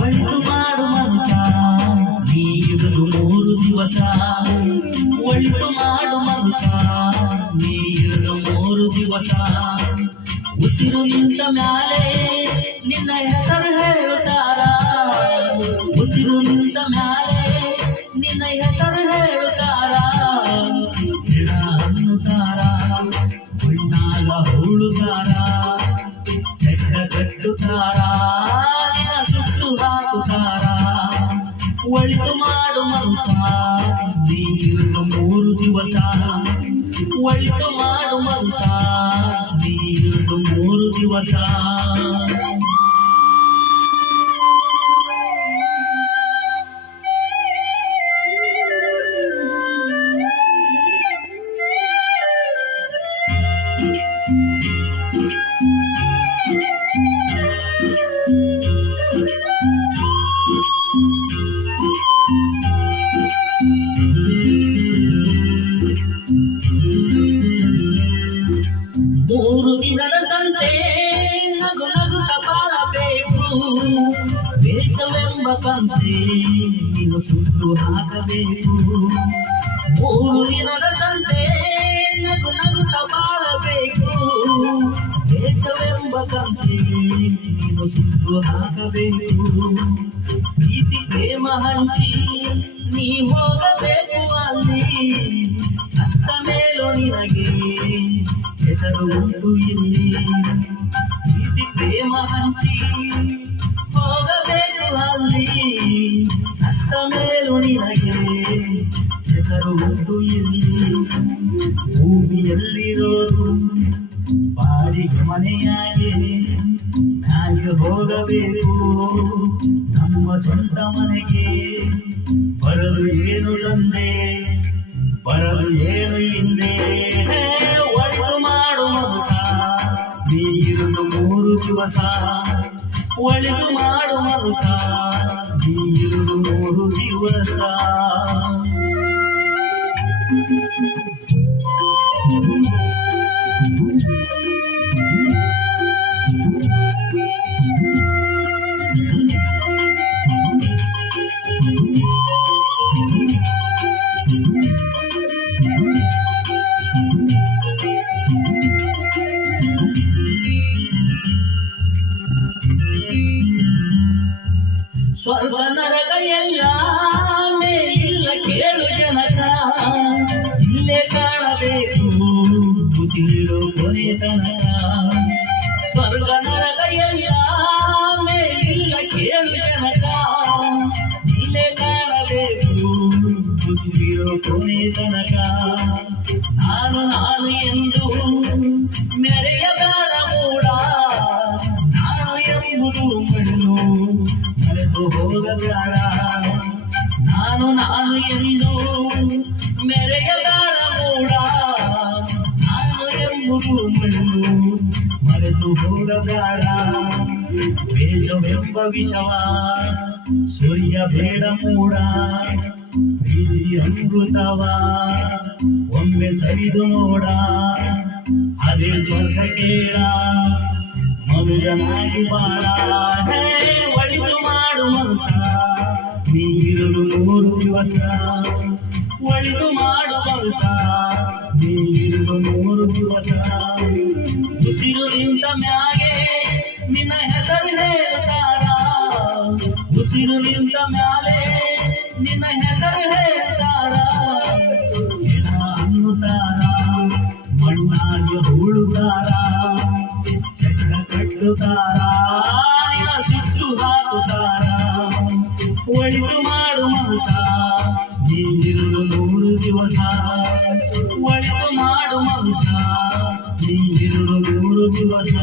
ಒಳಿತು ಮಾಡು ಮನುಷ್ಯ ನೀ ಇರುವುದು 3 ದಿವಸ. ಒಳಿತು ಮಾಡು ಮನುಷ್ಯ ನೀ ಇರುವುದು 3 ದಿವಸ. ಉಸಿರು ನಿಂತ ಮ್ಯಾಲೆ ನಿನ್ನ ಹೆಸರು ಹೇಳುತ್ತಾರ. ಉಸಿರು ನಿಂತ ಮ್ಯಾಲೆ ನಿನ್ನ ಹೆಸರು ಹೇಳುತ್ತಾರ. ಗಿಡ ಅನ್ನುತ್ತಾರ, ಹುಣ್ಣಾಗ ಹೂಳುತ್ತಾರ, ಚೆಡ್ಡ ಕಟ್ಟುತ್ತಾರ, ನಿನ್ನ ಸುಟ್ಟು ಹಾಕುತ್ತಾರ. ಒಳಿತು ಮಾಡು ಮನುಷ್ಯ ನೀ ಇರುವುದು 3 ದಿವಸ. ಒಳಿತು ಮಾಡು ಮನುಷ್ಯ ನೀ ಇರುವುದು 3 ದಿವಸ. ಮೂರು ದಿನದ ಸಂತೆ ನಗು ನಗುತ್ತ ಬಾಳಬೇಕು. ವೇಷವೆಂಬ ಕಂತೆ ನೀವು ಸುಟ್ಟು ಹಾಕಬೇಕು. 3 ದಿನದ ಸಂತೆ ನಗು ನಗುತ್ತ ಬಾಳಬೇಕು. ವೇಷವೆಂಬ ಕಂತೆ ನೀವು ಸುಟ್ಟು ಹಾಕಬೇಕು. ಪ್ರೀತಿ ಪ್ರೇಮ ಹಂಚಿ ನೀ ಹೋಗಬೇಕು ಅಲ್ಲಿ. ಸತ್ತ ಮೇಲೋ ನಿನಗೆ ಹೆಸರು ಉಂಟು ಇಲ್ಲಿ. ಪ್ರೀತಿ ಪ್ರೇಮ ಹಂಚಿ ಹೋಗಬೇಕು ಅಲ್ಲಿ. ಸತ್ತ ಮೇಲೂ ನಿನಗೆ ಹೆಸರು ಉಂಟು ಇಲ್ಲಿ. ಭೂಮಿಯಲ್ಲಿರೋದು ಬಾಡಿಗೆ ಮನೆಯಾಗೆ ಮ್ಯಾಗೆ ಹೋಗಬೇಕು. ನಮ್ಮ ಸ್ವಂತ ಮನೆಗೆ ಬರಲು ಏನು ತಂದೆ, ಬರಲು ಏನು ಹಿಂದೆ. ಒಳಿತು ಮಾಡು ಮನುಷ್ಯ ನೀ ಇರುವುದು 3 ದಿವಸ. ಒಳಿತು ಮಾಡು ಮನುಷ್ಯ ನೀ ಇರುವುದು 3 ದಿವಸ. ಸ್ವರ್ಗ ನರಕ ಎಲ್ಲ ಮೇಲಿಲ್ಲ ಕೇಳು ಜನಕ. ಇಲ್ಲೇ ಕಾಣಬೇಕು ಉಸಿರು ಕೊನೆ ತನಕ. ಸ್ವರ್ಗ ನರಕ ಎಲ್ಲ ಮೇಲಿಲ್ಲ ಕೇಳು ಜನಕ. ಇಲ್ಲೇ ಕಾಣಬೇಕು ಉಸಿರು ಕೊನೆ ತನಕ. ನಾನು ನಾನು ಎಂದು ಮೆರೆಯಬೇಡ ಮೂಡ. ನಾನು ಎಂಬುದು ಮಣ್ಣು ಮರೆತು ಹೋಗಬೇಡ. ನಾನು ನಾನು ಎಂದು ಮೆರೆಯಬೇಡ ಮೂಡ. ನಾನು ಎಂಬುದು ಮಣ್ಣು ಮರೆತು ಹೋಗಬೇಡ. ವೇಷವೆಂಬ ವಿಷವ ಸುರಿಯಬೇಡ ಮೂಡ. ಪ್ರೀತಿ ಅಮೃತವ ಒಮ್ಮೆ ಸವಿದು ನೋಡ. ಅದೇ ಸ್ವರ್ಗ ಕೇಳ ಮನುಜನಾಗಿ ಬಾಳ. ಒಳಿತು ಮಾಡು ಮನುಷ್ಯ ನೀ ಇರುವುದು 3 ದಿವಸ. ಒಳಿತು ಮಾಡು ಮನುಷ್ಯ ನೀ ಇರುವುದು 3 ದಿವಸ. ಉಸಿರು ನಿಂತ ಮ್ಯಾಗೆ ನಿನ್ನ ಹೆಸರು ಹೇಳ್ತಾರ. ಉಸಿರು ನಿಂತ ಮ್ಯಾಲೆ ನಿನ್ನ ಹೆಸರು ಹೇಳ್ತಾರ. ಏನ ಅನ್ನುತ್ತಾರ, ಮಣ್ಣಾಗಿ ಹೂಳುತ್ತಾರ, ಚಕ್ರ ಕಟ್ಟುತ್ತಾರ, ಸುಟ್ಟು ಹಾಕುತ್ತಾರ. ಒಳಿತು ಮಾಡು ಮನುಷ್ಯ ನೀ ಇರುವುದು 3 ದಿವಸ. ಒಳಿತು ಮಾಡು ಮನುಷ್ಯ ನೀ ಇರುವುದು 3 ದಿವಸ.